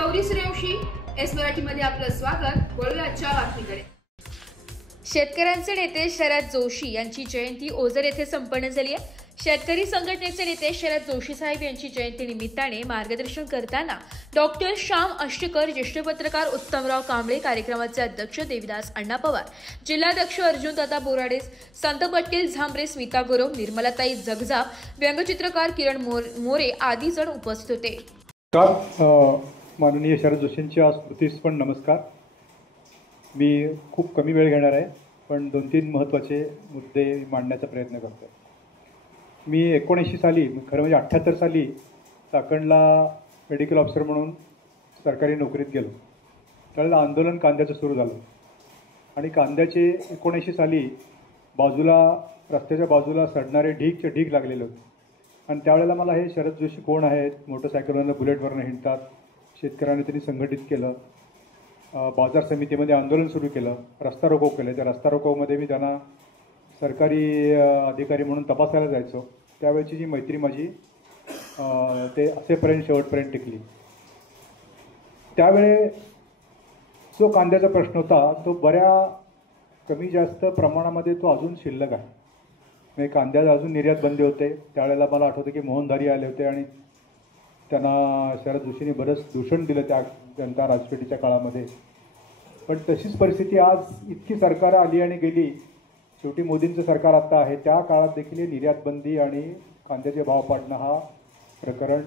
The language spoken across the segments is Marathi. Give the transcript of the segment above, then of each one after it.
गौरी सूर्यवंशी एस मराठीमध्ये आपलं स्वागत। वळूया आजच्या बातमीकडे। शेतकऱ्यांचे नेते शरद जोशी यांची जयंती ओझर येथे संपन्न झाली आहे। शेतकरी संघटनेचे नेते शरद जोशी साहेब यांची जयंती निमित्ताने मार्गदर्शन करताना डॉक्टर श्याम अष्टकर, ज्येष्ठ पत्रकार उत्तमराव कांबळे, कार्यक्रमाचे अध्यक्ष देविदास अण्णा पवार, जिल्हाध्यक्ष अर्जुनदादा बोराडे, संत पाटील झांबरे, स्मिता गुरव, निर्मलाताई जगजाप, व्यंगचित्रकार किरण मोरे आदी जण उपस्थित होते। माननीय शरद जोशींच्या स्मृतीस पण नमस्कार। मी खूप कमी वेळ घेणार आहे, पण 2-3 महत्त्वाचे मुद्दे मांडण्याचा प्रयत्न करतो। मी 79 साली, खरं म्हणजे 78 साली चाकणला मेडिकल ऑफिसर म्हणून सरकारी नोकरीत गेलो। त्यावेळेला आंदोलन कांद्याचं सुरू झालं आणि कांद्याचे 79 साली रस्त्याच्या बाजूला सडणारे ढीग लागलेले होते आणि त्यावेळेला मला हे शरद जोशी कोण आहेत, मोटरसायकलवरनं बुलेटवरनं हिंडतात, शेतकऱ्यांनी त्यांनी संघटित केलं, बाजार समितीमध्ये आंदोलन सुरू केलं, रस्ता रोको केलं। त्या रस्ता रोकोमध्ये मी त्यांना सरकारी अधिकारी म्हणून तपासायला जायचो। त्यावेळची जी मैत्री माझी ते असेपर्यंत शेवटपर्यंत टिकली। त्यावेळे जो कांद्याचा प्रश्न होता तो बऱ्या कमी जास्त प्रमाणामध्ये तो अजून शिल्लक आहे। म्हणजे कांद्याला अजून निर्यात बंदी होते। त्यावेळेला मला आठवतं की मोहनधारी आले होते आणि त्यांना शरद जोशींनी बरंच दूषण दिलं त्या जनता राजपेटीच्या काळामध्ये। पण तशीच परिस्थिती आज इतकी सरकार आली आणि गेली, शेवटी मोदींचं सरकार आता आहे, त्या काळात देखील निर्यात बंदी आणि कांद्याचे भाव पाडणं हा प्रकरण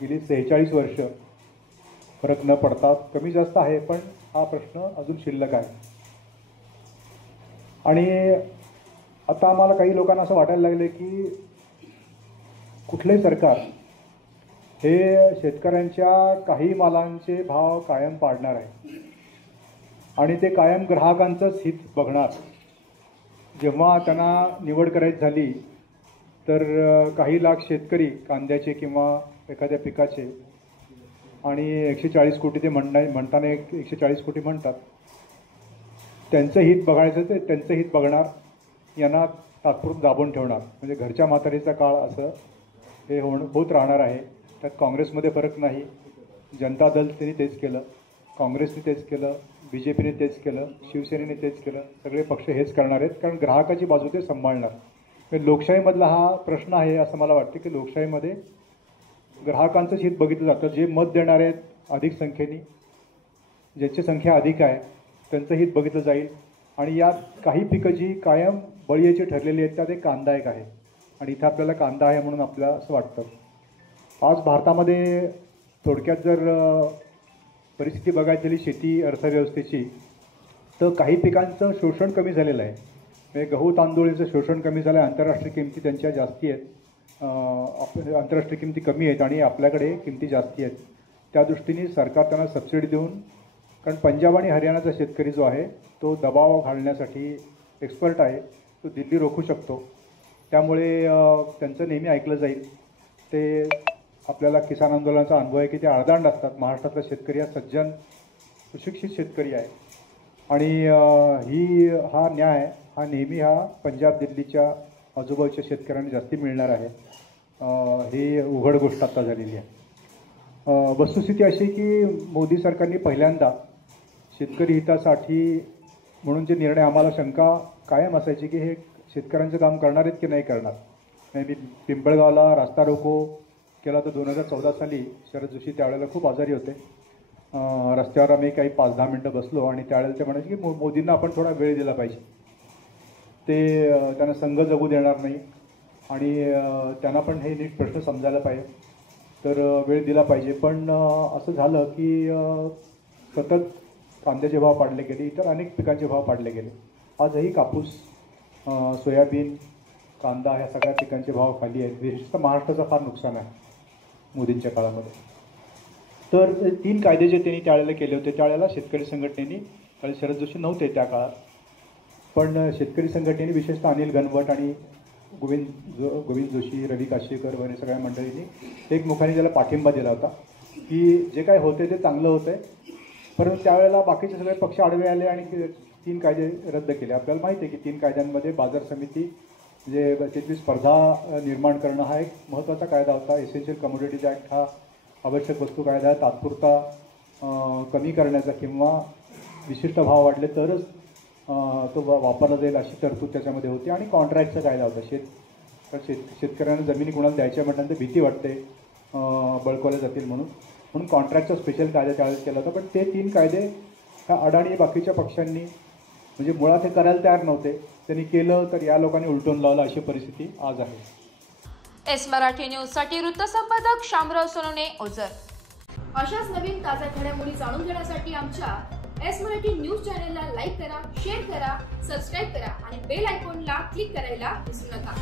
गेली 46 वर्ष फरक न पडता कमी जास्त आहे, पण हा प्रश्न अजून शिल्लक आहे। आणि आता आम्हाला काही लोकांना असं वाटायला लागले की कुठलंही सरकार हे शेतकऱ्यांच्या काही मालांचे भाव कायम पाडणार आहे आणि ते कायम ग्राहकांचंच हित बघणार। जेव्हा त्यांना निवड करायची झाली तर काही लाख शेतकरी कांद्याचे किंवा एखाद्या पिकाचे आणि 140 कोटी ते म्हणताना 140 कोटी म्हणतात, त्यांचं हित बघायचं ते त्यांचं हित बघणार, यांना तात्पुरतं दाबून ठेवणार। म्हणजे घरच्या म्हातारीचा काळ असं हे होत राहणार आहे। त्यात काँग्रेसमध्ये फरक नाही, जनता दल त्यांनी तेच केलं, काँग्रेसने तेच केलं, BJPने तेच केलं, शिवसेनेने तेच केलं, सगळे पक्ष हेच करणार आहेत, कारण ग्राहकाची बाजू ते सांभाळणार। म्हणजे लोकशाहीमधला हा प्रश्न आहे असं मला वाटतं की लोकशाहीमध्ये ग्राहकांचंच हित बघितलं जातं। जे मत देणार आहेत अधिक संख्येने, ज्याची संख्या अधिक आहे त्यांचं हित बघितलं जाईल। आणि यात काही पिकं जी कायम बळीची ठरलेली आहेत त्यात एक कांदा एक आहे आणि इथं आपल्याला कांदा आहे म्हणून आपल्याला असं वाटतं। आज भारतामध्ये थोडक्यात जर परिस्थिती बघायची झाली शेती अर्थव्यवस्थेची, तर काही पिकांचं शोषण कमी झालेलं आहे। म्हणजे गहू तांदूळचं शोषण कमी झालं आहे, आंतरराष्ट्रीय किमती त्यांच्या जास्ती आहेत, आंतरराष्ट्रीय किमती कमी आहेत आणि आपल्याकडे किमती जास्ती आहेत। त्या दृष्टीने सरकार त्यांना सबसिडी देऊन, कारण पंजाब आणि हरियाणाचा शेतकरी जो आहे तो दबाव घालण्यासाठी एक्सपर्ट आहे, तो दिल्ली रोखू शकतो, त्यामुळे त्यांचं नेहमी ऐकलं जाईल। ते आपल्याला किसान आंदोलनाचा अनुभव आहे की ते आळदांड असतात। महाराष्ट्रातला शेतकरी हा सज्जन सुशिक्षित शेतकरी आहे आणि हा न्याय हा नेहमी पंजाब दिल्लीच्या आजूबाजूच्या शेतकऱ्यांना जास्ती मिळणार आहे, ही उघड गोष्ट आता झालेली आहे। वस्तुस्थिती अशी की मोदी सरकारने पहिल्यांदा शेतकरी हितासाठी म्हणून जे निर्णय, आम्हाला शंका कायम असायची की हे शेतकऱ्यांचं काम करणार आहेत की नाही करणार। मी पिंपळगावला रस्ता रोको केला तर 2014 साली शरद जोशी त्यावेळेला खूप आजारी होते। रस्त्यावर आम्ही काही 5-10 मिनटं बसलो आणि त्यावेळेला ते म्हणायचे की मोदींना आपण थोडा वेळ दिला पाहिजे, ते त्यांना संघ जगू देणार नाही आणि त्यांना पण हे नीट प्रश्न समजायला पाहिजे, तर वेळ दिला पाहिजे। पण असं झालं की सतत कांद्याचे भाव पाडले गेले, इतर अनेक पिकांचे भाव पाडले गेले। आजही कापूस, सोयाबीन, कांदा ह्या सगळ्या पिकांचे भाव खाली आहेत। विशेषतः महाराष्ट्राचं फार नुकसान आहे मोदींच्या काळामध्ये। तर 3 कायदे जे त्यांनी त्यावेळेला केले होते, त्यावेळेला शेतकरी संघटनेने, कारण शरद जोशी नव्हते त्या काळात, पण शेतकरी संघटनेने विशेषतः अनिल घनवट आणि गोविंद जोशी, रवी काशीकर वगैरे सगळ्या मंडळींनी एकमुखाने त्याला पाठिंबा दिला होता की जे काय होते ते चांगलं होतं आहे। परंतु त्यावेळेला बाकीचे सगळे पक्ष आडवे आले आणि 3 कायदे रद्द केले। आपल्याला माहिती आहे की 3 कायद्यांमध्ये बाजार समिती म्हणजे त्यातली स्पर्धा निर्माण करणं हा एक महत्त्वाचा कायदा होता। एसेन्शियल कमोडिटीज ॲक्ट हा आवश्यक वस्तू कायदा, तात्पुरता कमी करण्याचा किंवा विशिष्ट भाव वाढले तरच तो वापरला जाईल अशी तरतूद त्याच्यामध्ये होती. आणि कॉन्ट्रॅक्टचा कायदा होता. शेतकऱ्यांना जमिनी कोणाला द्यायच्या म्हटल्यानंतर भीती वाटते बळकावल्या जातील म्हणून कॉन्ट्रॅक्टचा स्पेशल कायदा त्यावेळेस केला होता. पण ते 3 कायदे ह्या अडाणी बाकीच्या पक्षांनी म्हणजे मुळात हे करायला तयार नव्हते. त्यांनी केलं तर या लोकांनी उलटून लावलं अशी परिस्थिती आज आहे. एस मराठी न्यूजसाठी वृत्तसंपादक शामराव सोनवणे, ओझर. अशाच नवीन ताज्या घडामोडी जाणून घेण्यासाठी आमच्या एस मराठी न्यूज चॅनलला लाईक करा, शेअर करा, सबस्क्राईब करा आणि बेल आयकॉनला क्लिक करायला विसरू नका.